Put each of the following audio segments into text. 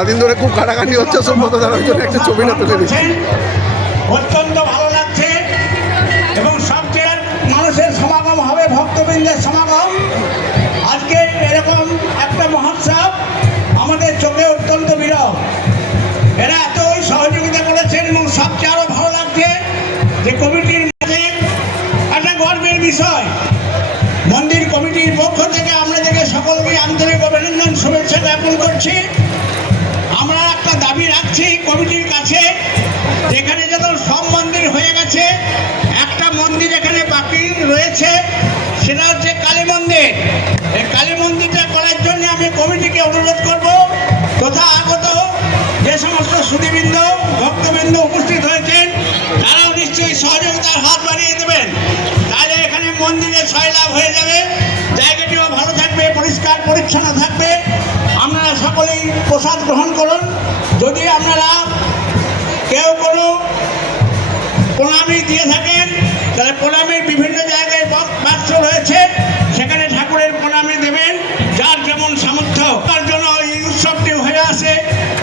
কদিন ধরে খুব কাটাকাটি হচ্ছে সুব্রত দাঁড়ার জন্য একটা ছবি না তুলে দিচ্ছি অত্যন্ত ভালো লাগছে এবং সবচেয়ে মানুষের সমাগম হবে, ভক্তবৃন্দের সমাগম। আজকে এরকম একটা মহোৎসব আমাদের চোখে অত্যন্ত বিরল। এরা এতই সহযোগিতা করেছেন এবং সবচেয়ে আরও ভালো লাগছে যে কমিটির মাঝে একটা গর্বের বিষয়। মন্দির কমিটির পক্ষ থেকে আমরা আপনাদেরকে সকলকে আন্তরিক অভিনন্দন, শুভেচ্ছা জ্ঞাপন করছি। দাবি রাখছি কমিটির কাছে, যেখানে যত সব মন্দির হয়ে গেছে, একটা মন্দির এখানে বাকি রয়েছে, সেটা হচ্ছে কালী মন্দির। এই কালী মন্দিরটা করার জন্য আমি কমিটিকে অনুরোধ করব, তথা আগত যে সমস্ত সুদীবৃন্দ ভক্তবৃন্দ উপস্থিত হয়েছেন, তারাও নিশ্চয়ই সহযোগিতার হাত বাড়িয়ে দেবেন। তাহলে এখানে মন্দিরে ছয় লাভ হয়ে যাবে, জায়গাটিও ভালো থাকবে, পরিষ্কার, পরিচ্ছন্ন থাকবে। আপনারা সকলেই প্রসাদ গ্রহণ করুন। কেউ কোনো প্রণামী দিয়ে থাকেন তাহলে প্রণামীর বিভিন্ন জায়গায় বক্স- রয়েছে, সেখানে ঠাকুরের প্রণামী দেবেন, যার যেমন সামর্থ্য, তার জন্য এই উৎসবটি হয়ে আসে।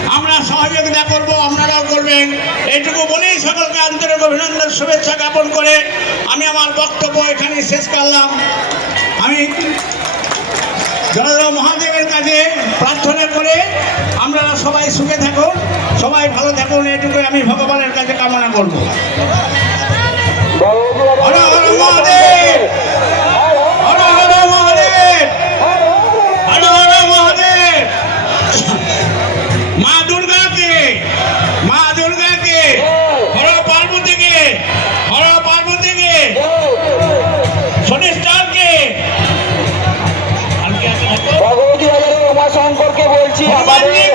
আমরা সহযোগিতা করব, আপনারাও করবেন। এইটুকু বলেই সকলকে আন্তরিক অভিনন্দন, শুভেচ্ছা জ্ঞাপন করে আমি আমার বক্তব্য এখানে শেষ করলাম। আমি কাছে প্রার্থনা করে আমরা সবাই সুখে থাকুন, সবাই ভালো থাকুন, এটুকুই আমি ভগবানের কাছে কামনা করব। বলছি আমাদের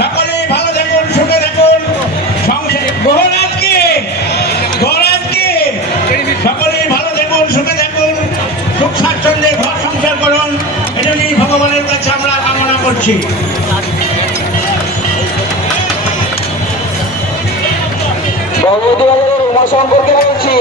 সকলে ভালো থাকুন সুখে থাকুন। সংসারে গহরাজকে গহরাজকে সকলে ভালো থাকুন সুখে থাকুন। সুখ স্বাচ্ছন্দ্যে ঘর সংসার করুন। এটা নিয়ে ভগবানের কাছে আমরা কামনা করছি। ভগবতী বাজারের উমাশঙ্করকে বলছি।